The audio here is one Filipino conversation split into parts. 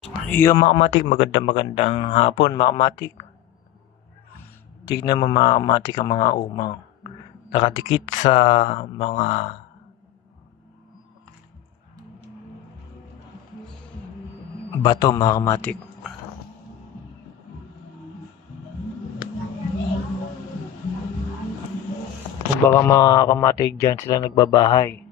Yung mga kamatik, magandang hapon mga kamatik. Tignan mo mga kamatik ang mga umang nakadikit sa mga bato mga kamatik. Kung baka mga kamatik dyan sila nagbabahay.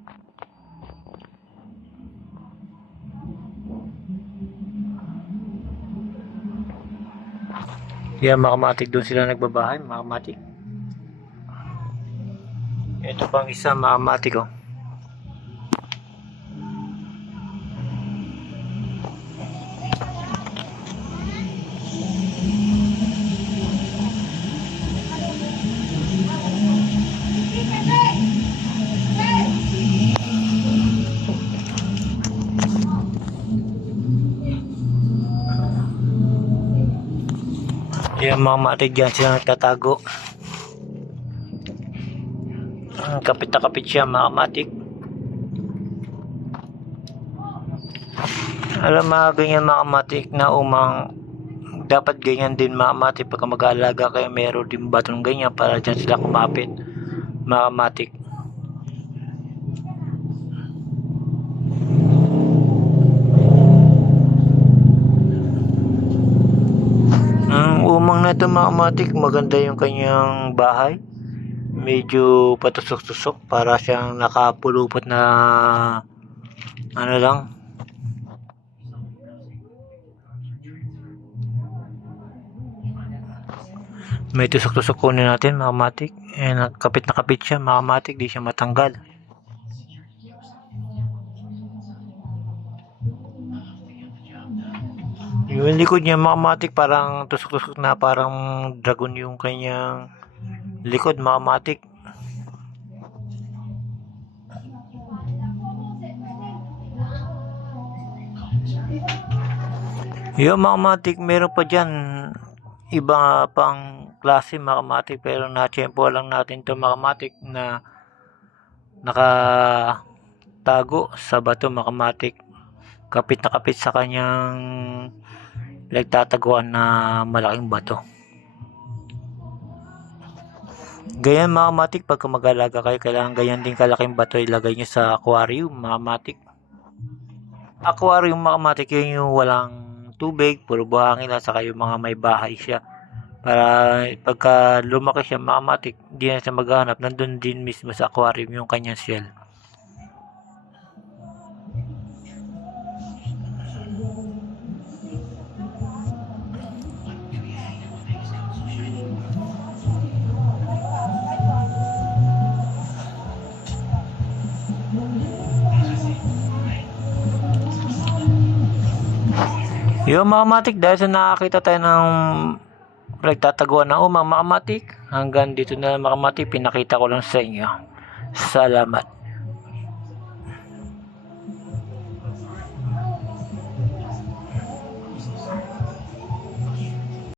Yan mga kamatik, doon sila nagbabahay mga kamatik. Ito pang isa mga kamatik oh. Yan mga kamatik, dyan sila nagtatago. Kapit na kapit siya mga kamatik. Alam mga ganyan mga kamatik na umang dapat ganyan din mga kamatik. Pagka mag-aalaga kayo, meron din batong ganyan para dyan sila kumapit mga kamatik. Ang umang na ito mga kamatik, maganda yung kanyang bahay. Medyo patusok-tusok para siyang nakapulupot na ano lang. May tusok-tusok kunin natin mga kamatik. Kapit na kapit siya mga kamatik, di siya matanggal. Yung likod niya mga kamatik, parang tusok-tusok na parang dragon yung kanyang likod mga kamatik. Yung mga kamatik, meron pa dyan iba pang klase mga kamatik, pero na-tsempo lang natin to mga kamatik na nakatago sa bato mga kamatik. Kapit na kapit sa kanyang nagtataguan na malaking bato. Ganyan mga kamatik, pagka mag-alaga kayo, kailangan ganyan din kalaking bato ilagay nyo sa aquarium mga kamatik. Aquarium mga kamatik, yun yung walang tubig, puro buhangin lang, saka yung mga may bahay siya. Para pagka lumaki siya mga kamatik, hindi na siya maghanap, nandun din mismo sa aquarium yung kanyang shell. Yung mga kamatik, dahil sa nakakita tayo ng nagtataguan ng umang mga kamatik, hanggang dito na mga kamatik, pinakita ko lang sa inyo. Salamat.